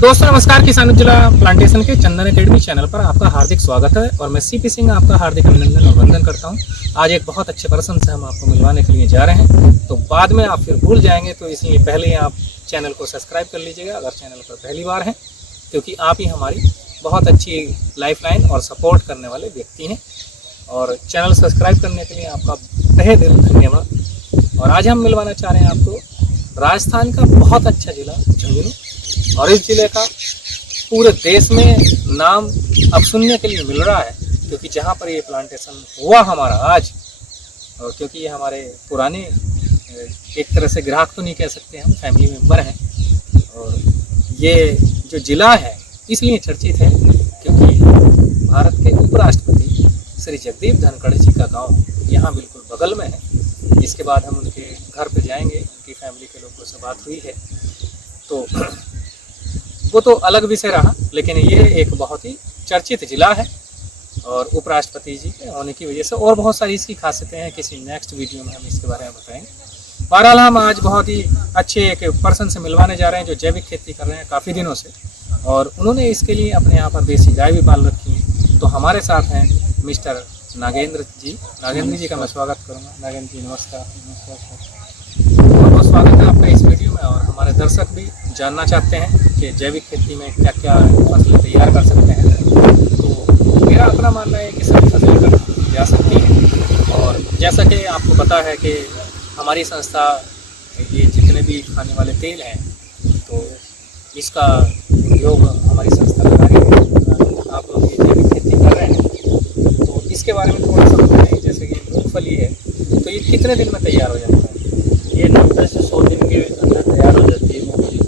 दोस्तों नमस्कार। किसान जिला प्लांटेशन के चंदन एकेडमी चैनल पर आपका हार्दिक स्वागत है और मैं सीपी सिंह आपका हार्दिक अभिनंदन और वंदन करता हूं। आज एक बहुत अच्छे पर्सन से हम आपको मिलवाने के लिए जा रहे हैं, तो बाद में आप फिर भूल जाएंगे, तो इसलिए पहले ही आप चैनल को सब्सक्राइब कर लीजिएगा अगर चैनल पर पहली बार हैं, क्योंकि आप ही हमारी बहुत अच्छी लाइफलाइन और सपोर्ट करने वाले व्यक्ति हैं। और चैनल सब्सक्राइब करने के लिए आपका तहे दिल धन्यवाद। और आज हम मिलवाना चाह रहे हैं आपको राजस्थान का बहुत अच्छा जिला झुंझुनू, और इस जिले का पूरे देश में नाम अब सुनने के लिए मिल रहा है, क्योंकि जहाँ पर ये प्लांटेशन हुआ हमारा आज, और क्योंकि ये हमारे पुराने एक तरह से ग्राहक तो नहीं कह सकते, हम फैमिली मेम्बर हैं। और ये जो जिला है इसलिए चर्चित है क्योंकि भारत के उपराष्ट्रपति श्री जगदीप धनखड़ जी का गांव यहाँ बिल्कुल बगल में है। इसके बाद हम उनके घर पे जाएंगे, उनकी फैमिली के लोगों से बात हुई है, तो वो तो अलग विषय रहा, लेकिन ये एक बहुत ही चर्चित जिला है और उपराष्ट्रपति जी के होने की वजह से और बहुत सारी इसकी खासियतें हैं। किसी नेक्स्ट वीडियो में हम इसके बारे में बताएंगे। बहरहाल हम आज बहुत ही अच्छे एक पर्सन से मिलवाने जा रहे हैं जो जैविक खेती कर रहे हैं काफ़ी दिनों से, और उन्होंने इसके लिए अपने यहाँ पर देसी गाय भी पाल रखी है। तो हमारे साथ हैं मिस्टर नागेंद्र जी। नागेंद्र जी का मैं स्वागत करूँगा। नागेंद्र जी नमस्कार। बहुत बहुत स्वागत है आपका इस वीडियो में। और हमारे दर्शक भी जानना चाहते हैं कि जैविक खेती में क्या क्या फसलें तैयार कर सकते हैं। तो मेरा अपना मानना है कि सभी फसलें कर जा सकती हैं। और जैसा कि आपको पता है कि हमारी संस्था ये जितने भी खाने वाले तेल हैं, तो इसका उपयोग हमारी संस्था कर रही है। आप लोग ये जैविक खेती कर रहे हैं, तो इसके बारे में थोड़ा सा बताएं। जैसे कि मूँगफली है, तो ये कितने दिन में तैयार हो जाता है? ये 90 से 100 दिन के अंदर तैयार हो जाती है मूँगफली।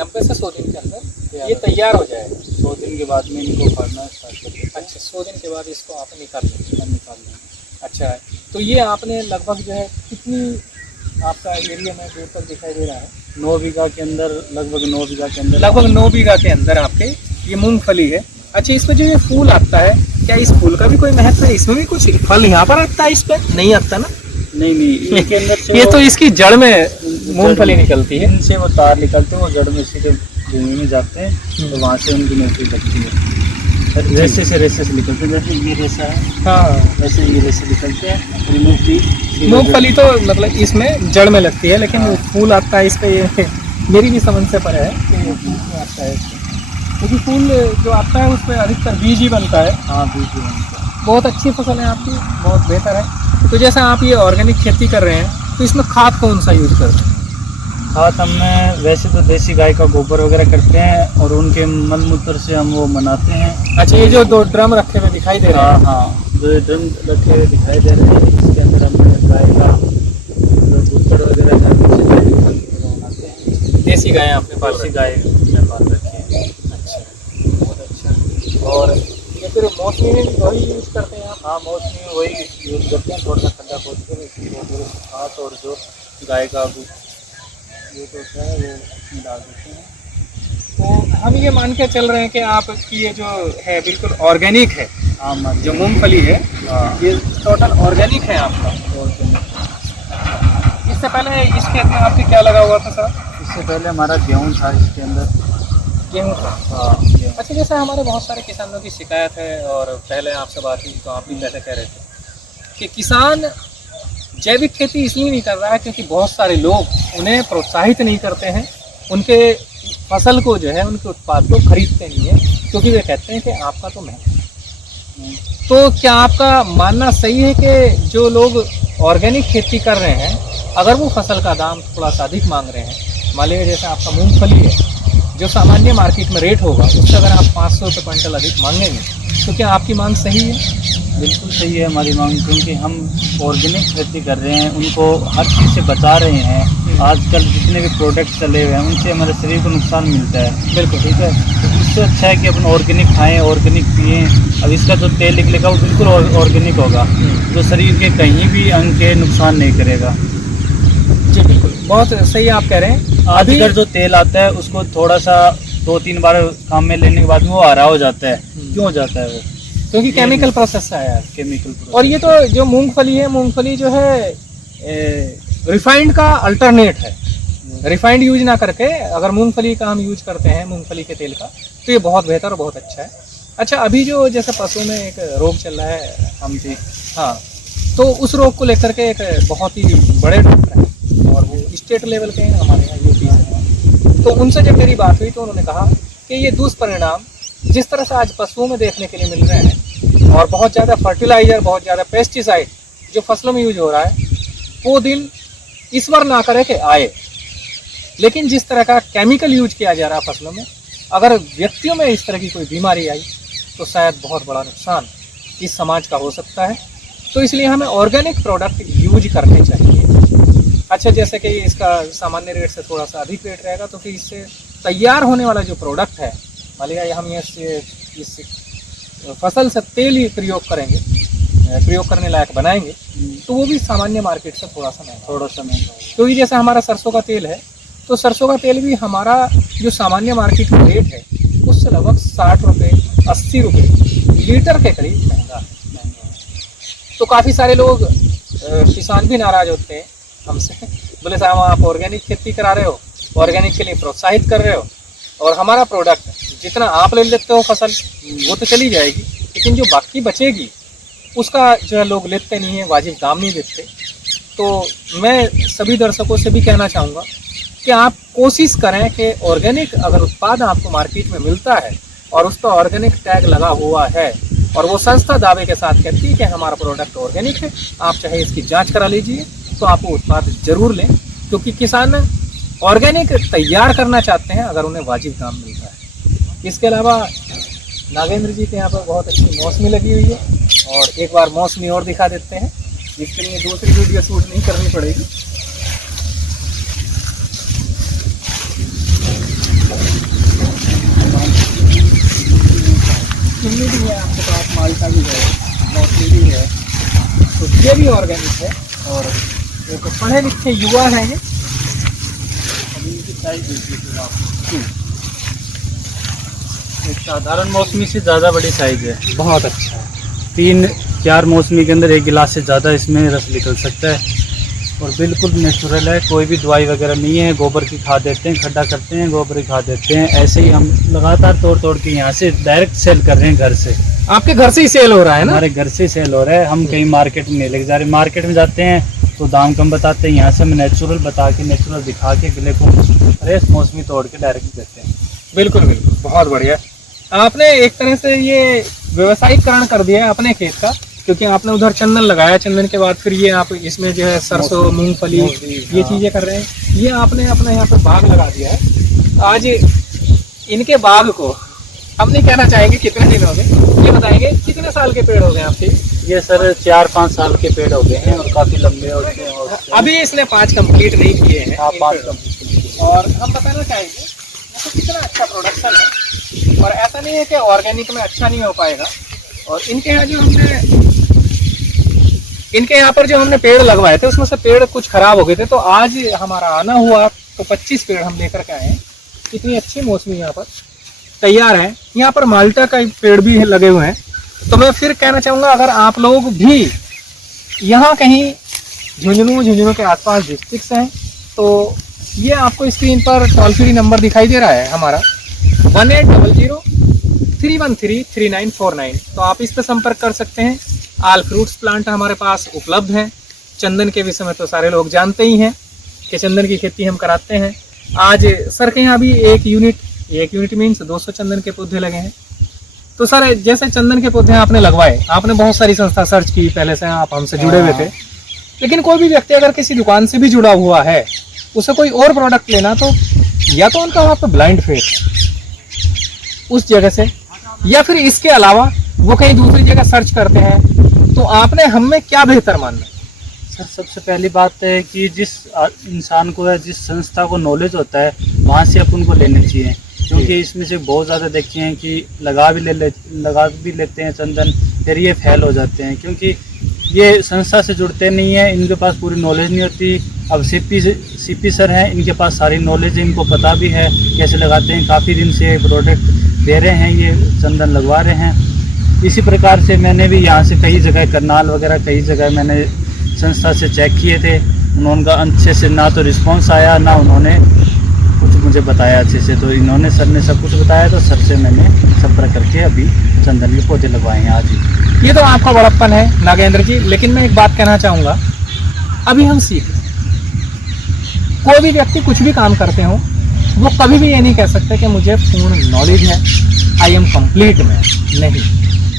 90 से 100 दिन के अंदर ये तैयार हो जाएगा। 100 दिन के बाद में इनको फाड़ना स्टार्ट कर देते हैं। अच्छा, 100 दिन के बाद इसको आप निकाल लें। अच्छा है, तो ये आपने लगभग जो है कितनी आपका एरिया में दूर तक दिखाई दे रहा है? 9 बीघा के अंदर, लगभग 9 बीघा के अंदर, लगभग 9 बीघा के अंदर आपके ये मूंगफली है। अच्छा, इसमें जो ये फूल आता है, क्या इस फूल का भी कोई महत्व है? इसमें भी कुछ फल यहाँ पर आता है? इस पे नहीं आता ना? नहीं इनके अंदर से ये तो इसकी जड़ में मूंगफली निकलती है। इनसे वो तार निकलते हैं, वो जड़ में सीधे भूमि में जाते हैं, तो वहाँ से उनकी नौकरी लगती है। रेसे से निकलते हैं, जैसे ये रेसा है, हाँ, वैसे ये रेसे निकलते हैं। मूंगफली तो मतलब इसमें जड़ में लगती है, लेकिन फूल आता है इस पे, ये मेरी भी समझ से परे है कि ये फूल आता है इसमें। क्योंकि फूल जो आता है उस पर अधिकतर बीज ही बनता है। हाँ, बीज ही बनता है। बहुत अच्छी फसल है आपकी, बहुत बेहतर है। तो जैसा आप ये ऑर्गेनिक खेती कर रहे हैं, तो इसमें खाद कौन सा यूज करते हैं? खाद हमने वैसे तो देसी गाय का गोबर वगैरह करते हैं, और उनके मल मूत्र से हम वो बनाते हैं। अच्छा, ये जो 2 ड्रम रखे हुए दिखाई दे रहे हैं? हाँ, 2 ड्रम रखे हुए दिखाई दे रहे हैं। इसके अंदर हमने गाय का मूत्र वगैरह बनाते हैं। देसी गाय आपने पाल देसी गाय में पाल रखी है। अच्छा, बहुत अच्छा। और ये फिर मौसमी में वही यूज करते हैं आप? हाँ, मौसमी वही यूज करते हैं, थोड़ा सा ठंडा खोद कर उसकी खाद और जो गाय का ये तो होता है वो डाल देते हैं। तो हम ये मान के चल रहे हैं कि आपकी ये जो है बिल्कुल ऑर्गेनिक है। हाँ, जो मूंगफली है, हाँ, ये टोटल ऑर्गेनिक है आपका। इससे पहले इस खेत में आपके क्या लगा हुआ था सर? इससे पहले हमारा गेहूँ था इसके अंदर। गेहूँ का? हाँ, गेहूँ। अच्छा, जैसे हमारे बहुत सारे किसानों की शिकायत है, और पहले आपसे बात हुई तो आप भी पहले कह रहे थे कि किसान जैविक खेती इसलिए नहीं कर रहा है क्योंकि बहुत सारे लोग उन्हें प्रोत्साहित नहीं करते हैं, उनके फसल को जो है, उनके उत्पाद को खरीदते नहीं है, क्योंकि वे कहते हैं कि आपका तो महंगा है। तो क्या आपका मानना सही है कि जो लोग ऑर्गेनिक खेती कर रहे हैं, अगर वो फसल का दाम थोड़ा सा अधिक मांग रहे हैं, मान लीजिए जैसे आपका मूंगफली है, जो सामान्य मार्केट में रेट होगा उससे अगर आप 500 रुपये क्विंटल अधिक मांगेंगे, तो क्या आपकी मांग सही है? बिल्कुल सही है हमारी मांग, क्योंकि हम ऑर्गेनिक खेती कर रहे हैं, उनको हर चीज़ से बचा रहे हैं। आजकल जितने भी प्रोडक्ट चले हुए हैं उनसे हमारे शरीर को नुकसान मिलता है। बिल्कुल ठीक है, तो इससे अच्छा है कि अपन ऑर्गेनिक खाएं, ऑर्गेनिक पिएं। अब इसका जो तेल निकलेगा वो बिल्कुल ऑर्गेनिक होगा, जो शरीर के कहीं भी अंग के नुकसान नहीं करेगा। जी बिल्कुल, बहुत सही आप कह रहे हैं। आजकल जो तेल आता है उसको थोड़ा सा 2-3 बार काम में लेने के बाद वो हरा हो जाता है। क्यों हो जाता है वो? क्योंकि केमिकल प्रोसेस से आया है। Chemical process. और ये तो जो मूंगफली है, मूंगफली जो है रिफाइंड का अल्टरनेट है। रिफाइंड यूज ना करके अगर मूंगफली का हम यूज करते हैं, मूंगफली के तेल का, तो ये बहुत बेहतर और बहुत अच्छा है। अच्छा, अभी जो जैसे पशुओं में एक रोग चल रहा है हमजी, हाँ, तो उस रोग को लेकर के एक बहुत ही बड़े डॉक्टर हैं और वो स्टेट लेवल के हैं हमारे यहाँ यूपी से। तो उनसे जब मेरी बात हुई तो उन्होंने कहा कि ये दुष्परिणाम जिस तरह से आज पशुओं में देखने के लिए मिल रहे हैं और बहुत ज़्यादा फर्टिलाइज़र, बहुत ज़्यादा पेस्टिसाइड जो फसलों में यूज हो रहा है, वो दिन ईश्वर ना करे कि आए, लेकिन जिस तरह का केमिकल यूज किया जा रहा है फसलों में, अगर व्यक्तियों में इस तरह की कोई बीमारी आई तो शायद बहुत बड़ा नुकसान इस समाज का हो सकता है। तो इसलिए हमें ऑर्गेनिक प्रोडक्ट यूज करने चाहिए। अच्छा, जैसे कि इसका सामान्य रेट से थोड़ा सा अधिक रेट रहेगा, तो फिर इससे तैयार होने वाला जो प्रोडक्ट है, मान लिया हम इस फसल से तेल ही प्रयोग करेंगे, प्रयोग करने लायक बनाएंगे, तो वो भी सामान्य मार्केट से थोड़ा सा महंगा। क्योंकि जैसे हमारा सरसों का तेल है, तो सरसों का तेल भी हमारा जो सामान्य मार्केट का रेट है उससे लगभग 60 रुपये 80 रुपये लीटर के करीब महंगा है। तो काफ़ी सारे लोग किसान भी नाराज़ होते हैं हमसे, बोले साहब आप ऑर्गेनिक खेती करा रहे हो, ऑर्गेनिक के लिए प्रोत्साहित कर रहे हो, और हमारा प्रोडक्ट जितना आप ले लेते हो फसल वो तो चली जाएगी, लेकिन जो बाकी बचेगी उसका जो है लोग लेते नहीं है, वाजिब दाम नहीं देते। तो मैं सभी दर्शकों से भी कहना चाहूँगा कि आप कोशिश करें कि ऑर्गेनिक अगर उत्पाद आपको मार्केट में मिलता है और उस पर ऑर्गेनिक टैग लगा हुआ है और वो संस्था दावे के साथ कहती है कि हमारा प्रोडक्ट ऑर्गेनिक है, आप चाहे इसकी जांच करा लीजिए, तो आप वो उत्पाद ज़रूर लें, क्योंकि किसान ऑर्गेनिक तैयार करना चाहते हैं अगर उन्हें वाजिब दाम मिलता है। इसके अलावा नागेंद्र जी के यहाँ पर बहुत अच्छी मौसमी लगी हुई है, और एक बार मौसमी और दिखा देते हैं, जिसके लिए दूसरी वीडियो शूट नहीं करनी पड़ेगी। चुन्नी भी है आपके पास, माल्टा भी है, मौसमी भी है, तो ये भी ऑर्गेनिक है और एक पढ़े लिखे युवा हैं ये। अभी इनकी साइज देखिए आप, एक साधारण मौसमी से ज़्यादा बड़ी साइज है, बहुत अच्छा है। 3-4 मौसमी के अंदर एक गिलास से ज़्यादा इसमें रस निकल सकता है, और बिल्कुल नेचुरल है, कोई भी दवाई वगैरह नहीं है। गोबर की खाद देते हैं, खड्डा करते हैं, गोबर की खाद देते हैं, ऐसे ही हम लगातार तोड़ के यहाँ से डायरेक्ट सेल कर रहे हैं घर से। आपके घर से ही सेल हो रहा है ना? हमारे घर से सेल हो रहा है, हम कहीं मार्केट में नहीं लेके जा रहे। मार्केट में जाते हैं तो दाम कम बताते हैं, यहाँ से हम नेचुरल बता के, नेचुरल दिखा के गले को फ्रेश मौसमी तोड़ के डायरेक्ट देते हैं। बिल्कुल बिल्कुल, बहुत बढ़िया। आपने एक तरह से ये व्यवसायिकरण कर दिया है अपने खेत का, क्योंकि आपने उधर चंदन लगाया, चंदन के बाद फिर ये आप इसमें जो है सरसों, मूंगफली, ये चीज़ें कर रहे हैं। ये आपने अपने यहाँ पर बाग लगा दिया है। आज इनके बाग को हम नहीं कहना चाहेंगे कितने दिन हो गए, ये बताएंगे कितने साल के पेड़ हो गए आपके? ये सर 4-5 साल के पेड़ हो गए हैं और काफ़ी लंबे होते हैं। अभी इसने 5 कंप्लीट नहीं किए हैं। हाँ, 5 कंप्लीट। और हम बताना चाहेंगे तो कितना अच्छा प्रोडक्शन है, और ऐसा नहीं है कि ऑर्गेनिक में अच्छा नहीं हो पाएगा। और इनके यहाँ पर जो हमने पेड़ लगवाए थे उसमें से पेड़ कुछ खराब हो गए थे, तो आज हमारा आना हुआ तो 25 पेड़ हम लेकर के आए हैं। इतनी अच्छी मौसमी यहाँ पर तैयार है। यहाँ पर माल्टा का पेड़ भी लगे हुए हैं। तो मैं फिर कहना चाहूँगा, अगर आप लोग भी यहाँ कहीं झुंझुनू के आसपास डिस्ट्रिक्ट हैं, तो ये आपको स्क्रीन पर टोल फ्री नंबर दिखाई दे रहा है हमारा 1800-313-3949। तो आप इस पर संपर्क कर सकते हैं। आल फ्रूट्स प्लांट हमारे पास उपलब्ध हैं। चंदन के विषय में तो सारे लोग जानते ही हैं कि चंदन की खेती हम कराते हैं। आज सर के यहाँ भी एक यूनिट मीन्स 200 चंदन के पौधे लगे हैं। तो सर, जैसे चंदन के पौधे आपने लगवाए, आपने बहुत सारी संस्था सर्च की, पहले से आप हमसे जुड़े हुए थे, लेकिन कोई भी व्यक्ति अगर किसी दुकान से भी जुड़ा हुआ है, उसे कोई और प्रोडक्ट लेना, तो या तो उनका वहाँ पर ब्लाइंड फेथ उस जगह से, या फिर इसके अलावा वो कहीं दूसरी जगह सर्च करते हैं, तो आपने हम में क्या बेहतर मानना? सर, सबसे पहली बात है कि जिस इंसान को या जिस संस्था को नॉलेज होता है, वहाँ से अपन को लेने चाहिए। क्योंकि इसमें से बहुत ज़्यादा देखे हैं कि लगा भी लेते हैं चंदन, फिर ये फेल हो जाते हैं, क्योंकि ये संस्था से जुड़ते नहीं हैं, इनके पास पूरी नॉलेज नहीं होती। अब सीपी सर हैं, इनके पास सारी नॉलेज है, इनको पता भी है कैसे लगाते हैं। काफ़ी दिन से प्रोडक्ट दे रहे हैं, ये चंदन लगवा रहे हैं। इसी प्रकार से मैंने भी यहाँ से कई जगह, करनाल वगैरह कई जगह मैंने संस्था से चेक किए थे, उन्होंने अच्छे से ना तो रिस्पॉन्स आया, ना उन्होंने कुछ मुझे बताया अच्छे से। तो इन्होंने सर ने सब कुछ बताया, तो सर से मैंने संपर्क करके अभी चंदन के पौधे लगवाए हैं आज ही। ये तो आपका बड़प्पन है नागेंद्र जी, लेकिन मैं एक बात कहना चाहूँगा, अभी हम सीख रहे हैं। कोई भी व्यक्ति कुछ भी काम करते हो, वो कभी भी ये नहीं कह सकते कि मुझे पूर्ण नॉलेज है, आई एम कंप्लीट में नहीं।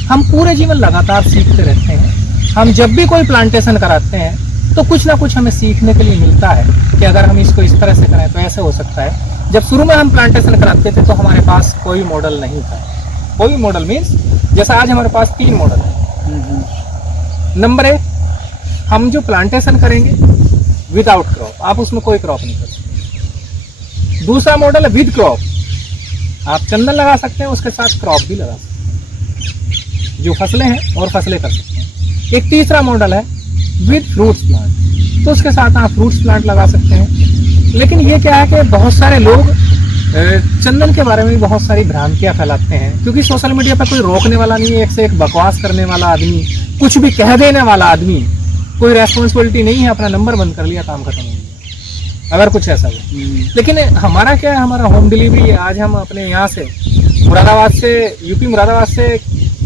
हम पूरे जीवन लगातार सीखते रहते हैं। हम जब भी कोई प्लांटेशन कराते हैं तो कुछ ना कुछ हमें सीखने के लिए मिलता है कि अगर हम इसको इस तरह से करें तो ऐसे हो सकता है। जब शुरू में हम प्लांटेशन कराते थे तो हमारे पास कोई मॉडल नहीं था। कोई मॉडल मीन्स जैसा आज हमारे पास 3 मॉडल है। नंबर 1, हम जो प्लांटेशन करेंगे विदाउट क्रॉप, आप उसमें कोई क्रॉप नहीं कर सकते। दूसरा मॉडल है विद क्रॉप, आप चंदन लगा सकते हैं, उसके साथ क्रॉप भी लगा सकते हैं, जो फसलें हैं और फसलें कर सकते हैं। एक तीसरा मॉडल है विद फ्रूट्स प्लांट, तो उसके साथ आप फ्रूट्स प्लांट लगा सकते हैं। लेकिन ये क्या है कि बहुत सारे लोग चंदन के बारे में बहुत सारी भ्रांतियां फैलाते हैं, क्योंकि सोशल मीडिया पर कोई रोकने वाला नहीं है। एक से एक बकवास करने वाला आदमी, कुछ भी कह देने वाला आदमी, कोई रेस्पॉन्सिबिलिटी नहीं है, अपना नंबर बंद कर लिया, काम खत्म हो गया, अगर कुछ ऐसा हो। लेकिन हमारा क्या है, हमारा होम डिलीवरी है। आज हम अपने यहाँ से मुरादाबाद से, यूपी मुरादाबाद से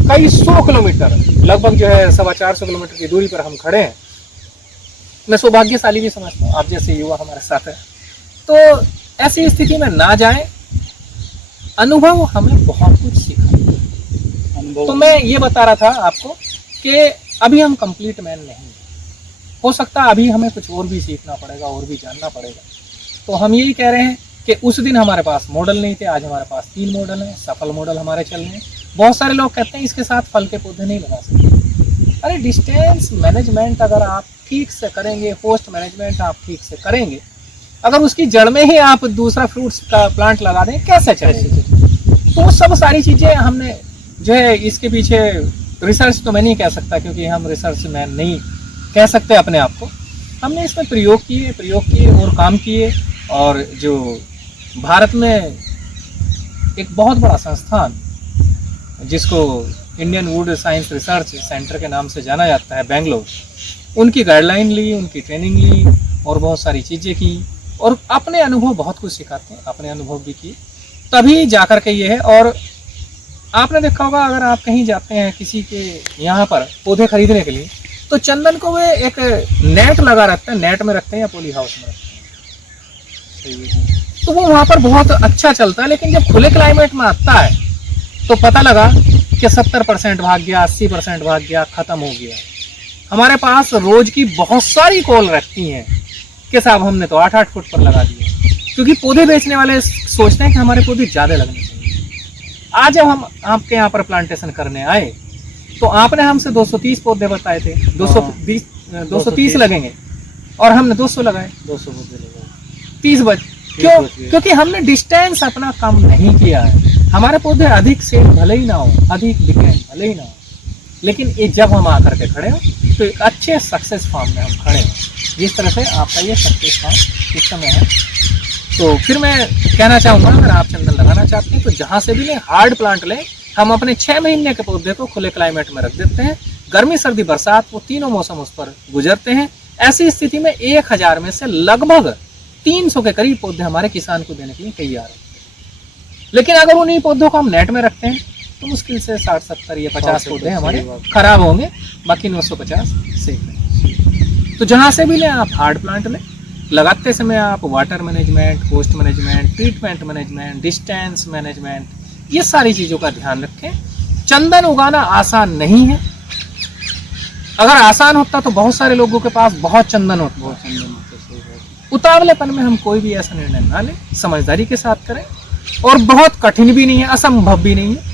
कई 100 किलोमीटर, लगभग जो है 450 किलोमीटर की दूरी पर हम खड़े हैं। मैं सौभाग्यशाली भी समझता हूँ, आप जैसे युवा हमारे साथ है। तो ऐसी स्थिति में ना जाएं, अनुभव हमें बहुत कुछ सिखाता। तो मैं ये बता रहा था आपको कि अभी हम कंप्लीट मैन नहीं, हो सकता है अभी हमें कुछ और भी सीखना पड़ेगा और भी जानना पड़ेगा। तो हम यही कह रहे हैं कि उस दिन हमारे पास मॉडल नहीं थे, आज हमारे पास 3 मॉडल हैं, सफल मॉडल हमारे चल रहे हैं। बहुत सारे लोग कहते हैं इसके साथ फल के पौधे नहीं लगा सकते। अरे डिस्टेंस मैनेजमेंट अगर आप ठीक से करेंगे, पोस्ट मैनेजमेंट आप ठीक से करेंगे, अगर उसकी जड़ में ही आप दूसरा फ्रूट्स का प्लांट लगा दें, कैसे चलेगा? तो वो सब सारी चीज़ें हमने जो है इसके पीछे रिसर्च तो मैं नहीं कह सकता, क्योंकि हम रिसर्च मैन नहीं कह सकते अपने आप को। हमने इसमें प्रयोग किए और काम किए। और जो भारत में एक बहुत बड़ा संस्थान जिसको Indian would science research centre के नाम से जाना जाता है, बेंगलोर, उनकी गाइडलाइन ली, उनकी ट्रेनिंग ली और बहुत सारी चीज़ें की और अपने अनुभव बहुत कुछ सिखाते हैं, अपने अनुभव भी किए, तभी जाकर के ये है। और आपने देखा होगा, अगर आप कहीं जाते हैं किसी के यहाँ पर पौधे खरीदने के लिए, तो चंदन को वे एक नेट लगा रखते हैं, नेट में रखते हैं या पॉली हाउस में रखते हैं, तो वो वहाँ पर बहुत अच्छा चलता है। लेकिन जब खुले क्लाइमेट में आता है तो पता लगा कि 70% भाग गया, 80% भाग गया, खत्म हो गया। हमारे पास रोज की बहुत सारी कॉल रखती हैं कि साहब हमने तो 8-8 फुट पर लगा दिया, क्योंकि पौधे बेचने वाले सोचते हैं कि हमारे पौधे ज़्यादा लगने चाहिए। आज जब हम आपके यहाँ पर प्लांटेशन करने आए तो आपने हमसे 230 पौधे बताए थे, 230 लगेंगे और हमने 200 लगाए, 200 पौधे लगाए, 30 बच। क्यों? क्योंकि हमने डिस्टेंस अपना कम नहीं किया है। हमारे पौधे अधिक सेल भले ही ना हो, अधिक बिके भले ही ना हो, लेकिन ये जब हम आकर के खड़े हो तो एक अच्छे सक्सेस फार्म में हम खड़े हैं। जिस तरह से आपका ये सक्सेस फार्म इस समय है। तो फिर मैं कहना चाहूँगा, अगर आप चंदन लगाना चाहते हैं तो जहाँ से भी लें, हार्ड प्लांट लें। हम अपने 6 महीने के पौधे को खुले क्लाइमेट में रख देते हैं, गर्मी सर्दी बरसात वो तीनों मौसम उस पर गुजरते हैं। ऐसी स्थिति में 1000 में से लगभग 300 के करीब पौधे हमारे किसान को देने के लिए तैयार हैं। लेकिन अगर उन्हीं पौधों को हम नेट में रखते हैं तो मुश्किल से 60, 70 या 50 पौधे हमारे खराब होंगे, बाकी 950 सेफ है। तो जहाँ से भी लें आप हार्ड प्लांट लें। लगाते समय आप water management, post management, treatment management, distance management, ये सारी चीज़ों का ध्यान रखें। चंदन उगाना आसान नहीं है। अगर आसान होता तो बहुत सारे लोगों के पास बहुत चंदन होता। उतावलेपन में हम कोई भी ऐसा निर्णय ना लें, समझदारी के साथ करें। और बहुत कठिन भी नहीं है, असंभव भी नहीं है।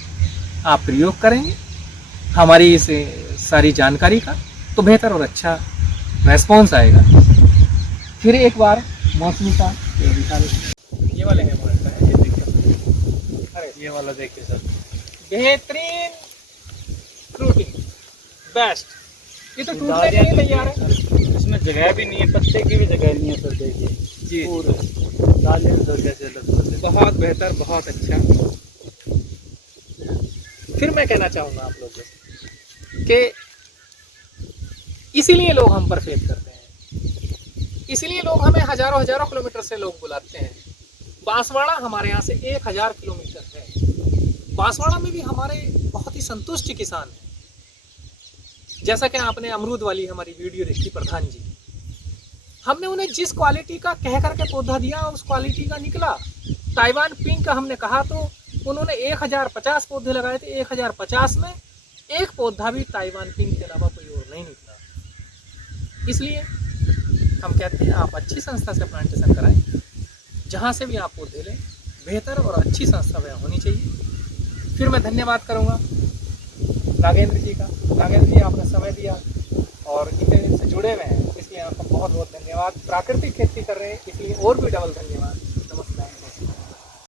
आप प्रयोग करेंगे हमारी इस सारी जानकारी का तो बेहतर और अच्छा रेस्पॉन्स आएगा। फिर एक बार मौसमी का ये वाले हैं बोलता है, ये देखिए, अरे ये वाला देखिए सर, बेहतरीन फ्रूटिंग बेस्ट। ये तो टूटने के लिए तैयार है, इसमें जगह भी नहीं है, पत्ते की भी जगह नहीं है सर। देखिए जी, डालिए सर, कैसे लग, बहुत बेहतर, बहुत अच्छा। फिर मैं कहना चाहूँगा आप लोगों से कि इसीलिए लोग हम पर फेथ करते हैं, इसलिए लोग हमें हजारों हजारों किलोमीटर से लोग बुलाते हैं। बांसवाड़ा हमारे यहाँ से 1000 किलोमीटर है। बांसवाड़ा में भी हमारे बहुत ही संतुष्ट किसान हैं। जैसा कि आपने अमरूद वाली हमारी वीडियो देखी प्रधान जी, हमने उन्हें जिस क्वालिटी का कह करके पौधा दिया उस क्वालिटी का निकला। ताइवान पिंक का हमने कहा तो उन्होंने 1050 पौधे लगाए थे, 1050 में एक पौधा भी ताइवान पिंक के अलावा कोई और नहीं निकला। इसलिए हम कहते हैं आप अच्छी संस्था से प्लांटेशन कराएं, जहाँ से भी आप पौधे लें, बेहतर और अच्छी संस्था वह होनी चाहिए। फिर मैं धन्यवाद करूँगा नागेंद्र जी का। नागेंद्र जी आपने समय दिया और इतने दिन से जुड़े हुए हैं, इसलिए आपका बहुत बहुत धन्यवाद। प्राकृतिक खेती कर रहे हैं इसलिए और भी डबल धन्यवाद।